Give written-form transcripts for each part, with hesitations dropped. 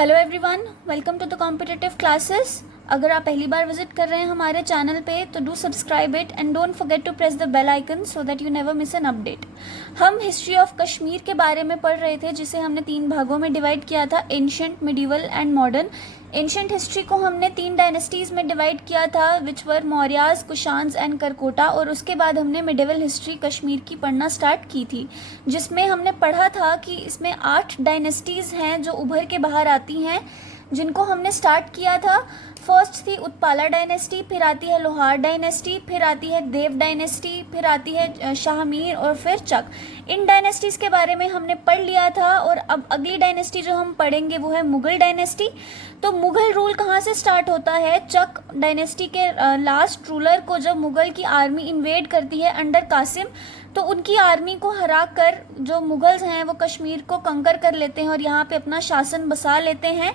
Hello everyone, welcome to the competitive classes. अगर आप पहली बार विजिट कर रहे हैं हमारे चैनल पे तो do subscribe it and don't forget to press the bell icon so that you never miss an update. हम हिस्ट्री ऑफ कश्मीर के बारे में पढ़ रहे थे, जिसे हमने 3 भागों में डिवाइड किया था, ancient, medieval and modern. Ancient history को हमने 3 डायनेस्टीज़ में डिवाइड किया था, विच वर मौर्याज, कुशान्स एंड करकोटा। और उसके बाद हमने मिडिवल हिस्ट्री कश्मीर की पढ़ना स्टार्ट की थी, जिसमें हमने पढ़ा था कि इसमें 8 डायनेस्टीज़ हैं जो उभर के बाहर आती हैं, जिनको हमने स्टार्ट किया था। फर्स्ट थी उत्पाला डायनेस्टी, फिर आती है लोहार डायनेस्टी, फिर आती है देव डायनेस्टी, फिर आती है शाहमीर और फिर चक। इन डायनेस्टीज़ के बारे में हमने पढ़ लिया था। और अब अगली डायनेस्टी जो हम पढ़ेंगे वो है मुगल डायनेस्टी। तो मुगल रूल कहाँ से स्टार्ट होता है? चक डायनेस्टी के लास्ट रूलर को जब मुगल की आर्मी इन्वेड करती है अंडर कासिम, तो उनकी आर्मी को हरा कर जो मुगल्स हैं वो कश्मीर को कंकर कर लेते हैं और यहाँ पे अपना शासन बसा लेते हैं।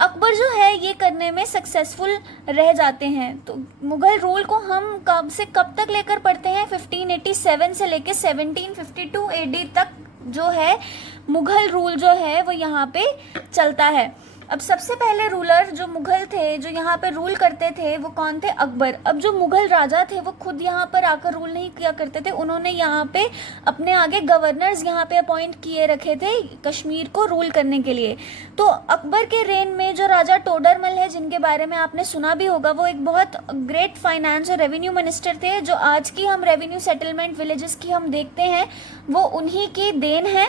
अकबर जो है ये करने में सक्सेसफुल रह जाते हैं। तो मुगल रूल को हम कब से कब तक लेकर पढ़ते हैं? 1587 से लेकर 1752 एडी तक जो है मुगल रूल जो है वो यहाँ पे चलता है। अब सबसे पहले रूलर जो मुगल थे, जो यहाँ पे रूल करते थे, वो कौन थे? अकबर। अब जो मुगल राजा थे वो खुद यहाँ पर आकर रूल नहीं किया करते थे, उन्होंने यहाँ पे अपने आगे गवर्नर्स यहाँ पे अपॉइंट किए रखे थे कश्मीर को रूल करने के लिए। तो अकबर के रेन में जो राजा टोडरमल है, जिनके बारे में आपने सुना भी होगा, वो एक बहुत ग्रेट फाइनेंस और रेवेन्यू मिनिस्टर थे। जो आज की हम रेवेन्यू सेटलमेंट विलेजेस की हम देखते हैं वो उन्हीं की देन है।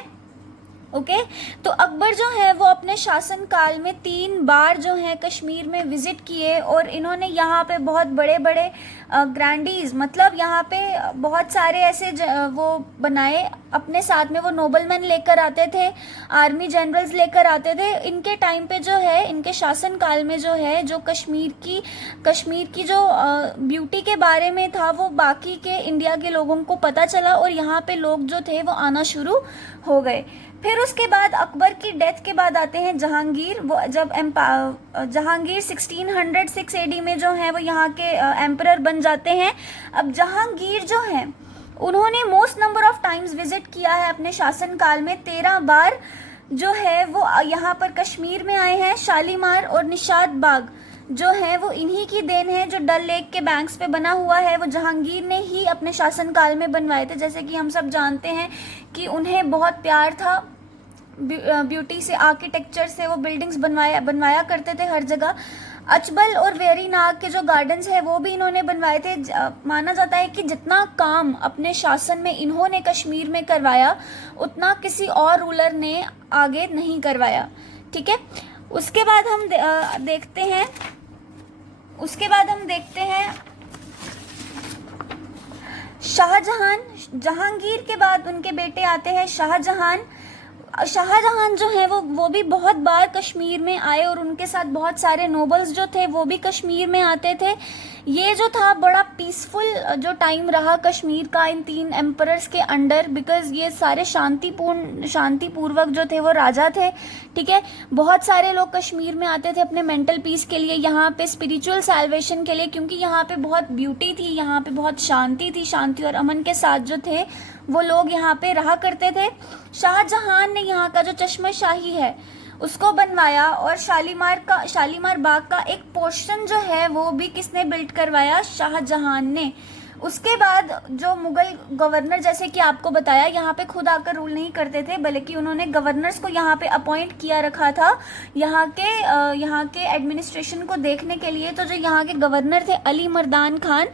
ओके तो अकबर जो है वो अपने शासन काल में 3 बार जो है कश्मीर में विजिट किए और इन्होंने यहाँ पे बहुत बड़े बड़े ग्रैंडीज, मतलब यहाँ पे बहुत सारे ऐसे वो बनाए, अपने साथ में वो नोबलमैन लेकर आते थे, आर्मी जनरल्स लेकर आते थे। इनके टाइम पे जो है, इनके शासन काल में जो है, जो कश्मीर की जो ब्यूटी के बारे में था वो बाकी के इंडिया के लोगों को पता चला और यहाँ पे लोग जो थे वो आना शुरू हो गए। फिर उसके बाद अकबर की डेथ के बाद आते हैं जहांगीर। वो जब जहांगीर 1606 एडी में जो है वो यहाँ के एम्परर बन जाते हैं। अब जहांगीर जो है उन्होंने most number of times visit किया है अपने शासन काल में, 13 बार जो है वो यहाँ पर कश्मीर में आए हैं। शालीमार और निशात बाग जो है वो इन्हीं की देन है, जो डल लेक के बैंक्स पे बना हुआ है, वो जहांगीर ने ही अपने शासन काल में बनवाए थे। जैसे कि हम सब जानते हैं कि उन्हें बहुत प्यार था ब्यूटी से, आर्किटेक्चर से, वो बिल्डिंग्स बनवाया करते थे हर जगह। अचबल और वेरी नाग के जो गार्डन्स है वो भी इन्होंने बनवाए थे। माना जाता है कि जितना काम अपने शासन में इन्होंने कश्मीर में करवाया उतना किसी और रूलर ने आगे नहीं करवाया। ठीक है, उसके बाद हम देखते हैं शाहजहान। जहांगीर के बाद उनके बेटे आते हैं शाहजहान। शाहजहान जो है वो भी बहुत बार कश्मीर में आए और उनके साथ बहुत सारे नोबल्स जो थे वो भी कश्मीर में आते थे। ये जो था बड़ा पीसफुल जो टाइम रहा कश्मीर का इन 3 एम्परर्स के अंडर, बिकॉज ये सारे शांतिपूर्वक जो थे वो राजा थे। ठीक है, बहुत सारे लोग कश्मीर में आते थे अपने मेंटल पीस के लिए, यहाँ पे स्पिरिचुअल सैल्वेशन के लिए, क्योंकि यहाँ पे बहुत ब्यूटी थी, यहाँ पे बहुत शांति थी। शांति और अमन के साथ जो थे वो लोग यहाँ पे रहा करते थे। शाहजहान ने यहाँ का जो चश्मा शाही है उसको बनवाया और शालीमार बाग का एक पोर्शन जो है वो भी किसने बिल्ड करवाया? शाहजहान ने। उसके बाद जो मुगल गवर्नर, जैसे कि आपको बताया, यहाँ पे खुद आकर रूल नहीं करते थे, बल्कि उन्होंने गवर्नर्स को यहाँ पे अपॉइंट किया रखा था यहाँ के एडमिनिस्ट्रेशन को देखने के लिए। तो जो यहाँ के गवर्नर थे अली मर्दान खान,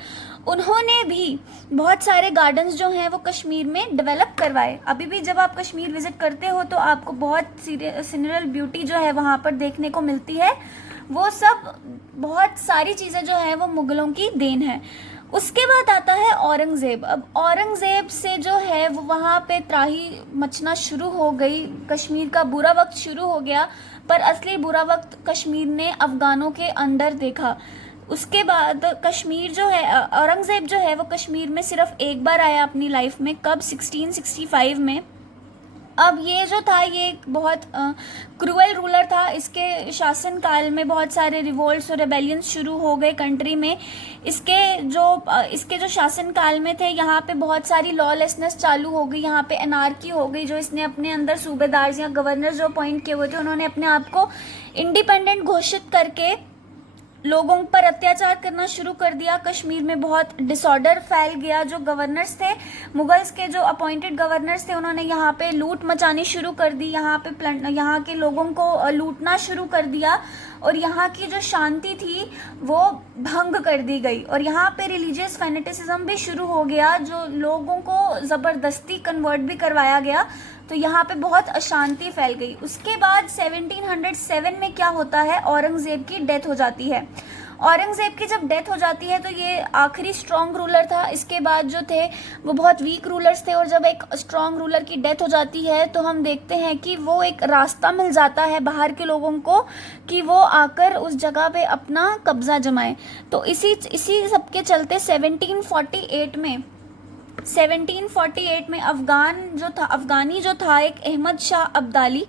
उन्होंने भी बहुत सारे गार्डन्स जो हैं वो कश्मीर में डेवलप करवाए। अभी भी जब आप कश्मीर विजिट करते हो तो आपको बहुत सीनरल ब्यूटी जो है वहाँ पर देखने को मिलती है। वो सब बहुत सारी चीज़ें जो है वो मुगलों की देन है। उसके बाद आता है औरंगज़ेब। अब औरंगज़ेब से जो है वो वहाँ पे त्राही मचना शुरू हो गई, कश्मीर का बुरा वक्त शुरू हो गया। पर असली बुरा वक्त कश्मीर ने अफ़गानों के अंडर देखा। उसके बाद कश्मीर जो है, औरंगज़ेब जो है वो कश्मीर में सिर्फ एक बार आया अपनी लाइफ में। कब? 1665 में। अब ये जो था ये एक बहुत क्रूअल रूलर था। इसके शासन काल में बहुत सारे रिवोल्ट्स और रेबेलियंस शुरू हो गए कंट्री में। इसके जो शासन काल में थे यहाँ पे बहुत सारी लॉलेसनेस चालू हो गई, यहाँ पे एनार्की हो गई। जो इसने अपने अंदर सूबेदार या गवर्नर जो अपॉइंट किए हुए थे उन्होंने अपने आप को इंडिपेंडेंट घोषित करके लोगों पर अत्याचार करना शुरू कर दिया। कश्मीर में बहुत डिसऑर्डर फैल गया। जो गवर्नर्स थे, मुगल्स के जो अपॉइंटेड गवर्नर्स थे, उन्होंने यहाँ पे लूट मचानी शुरू कर दी, यहाँ के लोगों को लूटना शुरू कर दिया और यहाँ की जो शांति थी वो भंग कर दी गई। और यहाँ पे रिलीजियस फैनेटिसिज्म भी शुरू हो गया, जो लोगों को ज़बरदस्ती कन्वर्ट भी करवाया गया। तो यहाँ पे बहुत अशांति फैल गई। उसके बाद 1707 में क्या होता है, औरंगज़ेब की डेथ हो जाती है। औरंगज़ेब की जब डेथ हो जाती है तो ये आखिरी स्ट्रॉन्ग रूलर था। इसके बाद जो थे वो बहुत वीक रूलर्स थे और जब एक स्ट्रॉन्ग रूलर की डेथ हो जाती है तो हम देखते हैं कि वो एक रास्ता मिल जाता है बाहर के लोगों को कि वो आकर उस जगह पे अपना कब्जा जमाए। तो इसी सब के चलते 1748 में अफगानी जो था एक अहमद शाह अब्दाली,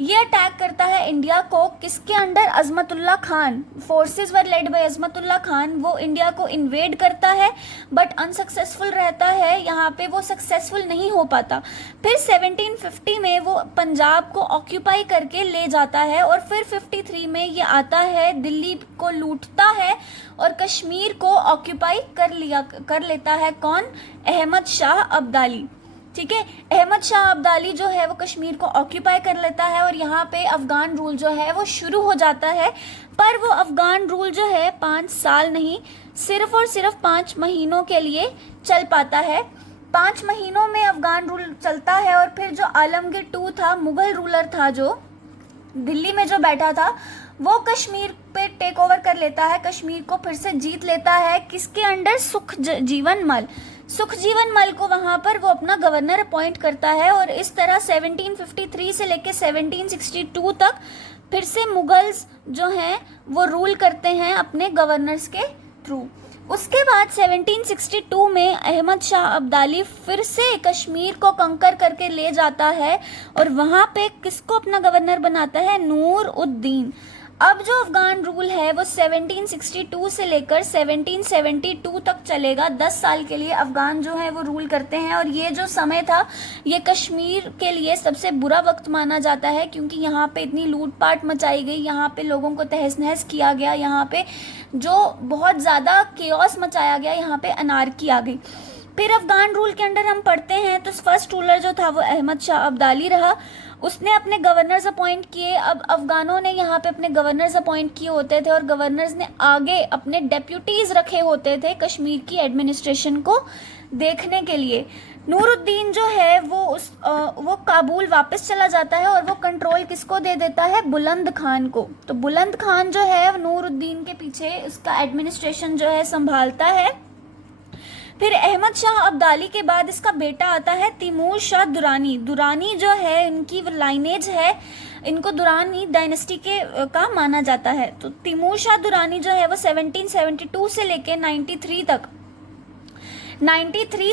ये अटैक करता है इंडिया को। किसके under? Azmatullah Khan. Forces were led by Azmatullah Khan. वो इंडिया को इन्वेड करता है बट अनसक्सेसफुल रहता है, यहाँ पे वो सक्सेसफुल नहीं हो पाता। फिर 1750 में वो पंजाब को ऑक्यूपाई करके ले जाता है और फिर 53 में ये आता है, दिल्ली को लूटता है और कश्मीर को ऑक्यूपाई कर लेता है। कौन? अहमद शाह अब्दाली। ठीक है, अहमद शाह अब्दाली जो है वो कश्मीर को ऑक्यूपाई कर लेता है और यहाँ पे अफगान रूल जो है वो शुरू हो जाता है। पर वो अफगान रूल जो है 5 साल नहीं, सिर्फ और सिर्फ 5 महीनों के लिए चल पाता है। 5 महीनों में अफगान रूल चलता है और फिर जो आलमगीर II था, मुगल रूलर था जो दिल्ली में जो बैठा था, वो कश्मीर पे टेक ओवर कर लेता है, कश्मीर को फिर से जीत लेता है। किसके अंडर? सुखजीवन मल को वहां पर वो अपना गवर्नर अपॉइंट करता है और इस तरह 1753 से लेके 1762 तक फिर से मुगल्स जो हैं वो रूल करते हैं अपने गवर्नर्स के थ्रू। उसके बाद 1762 में अहमद शाह अब्दाली फिर से कश्मीर को कंकर करके ले जाता है और वहां पे किसको अपना गवर्नर बनाता है? नूर उद्दीन। अब जो अफगान रूल है वो 1762 से लेकर 1772 तक चलेगा। 10 साल के लिए अफगान जो है वो रूल करते हैं और ये जो समय था ये कश्मीर के लिए सबसे बुरा वक्त माना जाता है क्योंकि यहाँ पे इतनी लूटपाट मचाई गई, यहाँ पे लोगों को तहस नहस किया गया, यहाँ पे जो बहुत ज़्यादा केओस मचाया गया, यहाँ पे अनार्की आ गई। फिर अफगान रूल के अंडर हम पढ़ते हैं तो फर्स्ट रूलर जो था वो अहमद शाह अब्दाली रहा। उसने अपने गवर्नर्स अपॉइंट किए। अब अफगानों ने यहाँ पे अपने गवर्नर्स अपॉइंट किए होते थे और गवर्नर्स ने आगे अपने डेप्यूटीज रखे होते थे कश्मीर की एडमिनिस्ट्रेशन को देखने के लिए। नूरुद्दीन जो है वो काबुल वापस चला जाता है और वो कंट्रोल किसको दे देता है? बुलंद खान को। तो बुलंद खान जो है नूरुद्दीन के पीछे इसका एडमिनिस्ट्रेशन जो है संभालता है। फिर अहमद शाह अब्दाली के बाद इसका बेटा आता है तैमूर शाह दुरानी। दुरानी जो है इनकी लाइनेज है, इनको दुरानी डायनेस्टी का माना जाता है। तो तैमूर शाह दुरानी जो है वो 1772 से लेके 93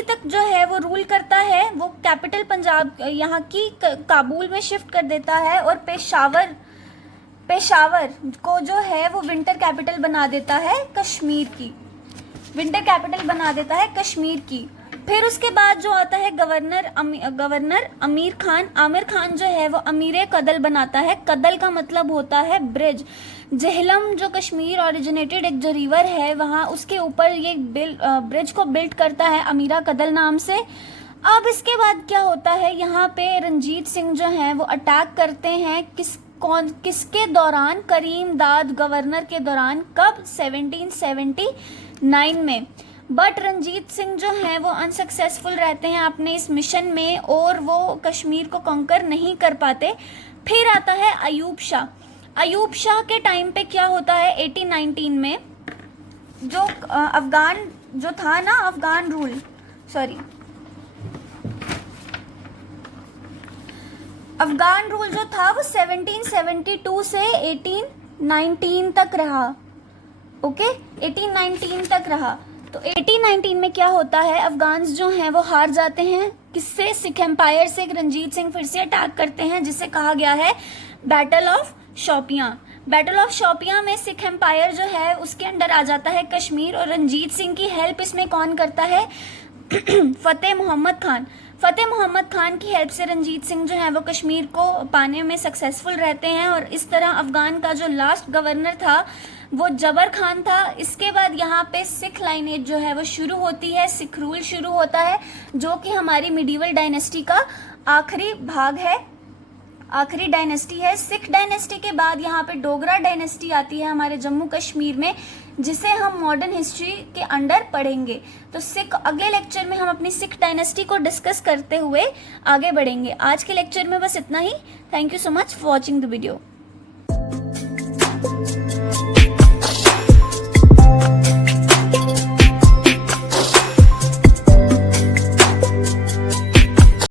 तक जो है वो रूल करता है। वो कैपिटल पंजाब यहाँ की काबुल में शिफ्ट कर देता है और पेशावर को जो है वो विंटर कैपिटल बना देता है कश्मीर की। फिर उसके बाद जो आता है गवर्नर आमिर खान जो है वो अमीर कदल बनाता है। कदल का मतलब होता है ब्रिज। जेहलम जो कश्मीर ओरिजिनेटेड एक जो रिवर है वहाँ उसके ऊपर ये ब्रिज को बिल्ड करता है अमीरा कदल नाम से। अब इसके बाद क्या होता है, यहाँ पे रंजीत सिंह जो हैं वो अटैक करते हैं किसके दौरान? करीम दाद गवर्नर के दौरान। कब? 1779 में। बट रंजीत सिंह जो हैं वो अनसक्सेसफुल रहते हैं अपने इस मिशन में और वो कश्मीर को कॉन्कर नहीं कर पाते। फिर आता है अयूब शाह के टाइम पे क्या होता है? 1819 में जो अफगान रूल जो था वो 1772 से 1819 तक रहा। ओके, 1819 तक रहा। तो 1819 में क्या होता है, अफगान्स जो हैं वो हार जाते हैं। किससे? सिख एम्पायर से। रणजीत सिंह फिर से अटैक करते हैं, जिसे कहा गया है battle of Shopian. Battle of Shopian में सिख एम्पायर जो है उसके अंडर आ जाता है कश्मीर, और रणजीत सिंह की हेल्प इसमें कौन करता है? फतेह मोहम्मद खान। फतेह मोहम्मद खान की हेल्प से रणजीत सिंह जो है वो कश्मीर को पाने में सक्सेसफुल रहते हैं, और इस तरह अफगान का जो लास्ट गवर्नर था वो जबर खान था। इसके बाद यहाँ पे सिख लाइनेज जो है वो शुरू होती है, सिख रूल शुरू होता है, जो कि हमारी मिडीवल डायनेस्टी का आखिरी भाग है, आखिरी डायनेस्टी है। सिख डायनेस्टी के बाद यहाँ पे डोगरा डायनेस्टी आती है हमारे जम्मू कश्मीर में, जिसे हम मॉडर्न हिस्ट्री के अंडर पढ़ेंगे। तो सिख, अगले लेक्चर में हम अपनी सिख डायनेस्टी को डिस्कस करते हुए आगे बढ़ेंगे। आज के लेक्चर में बस इतना ही। Thank you so much for watching the video.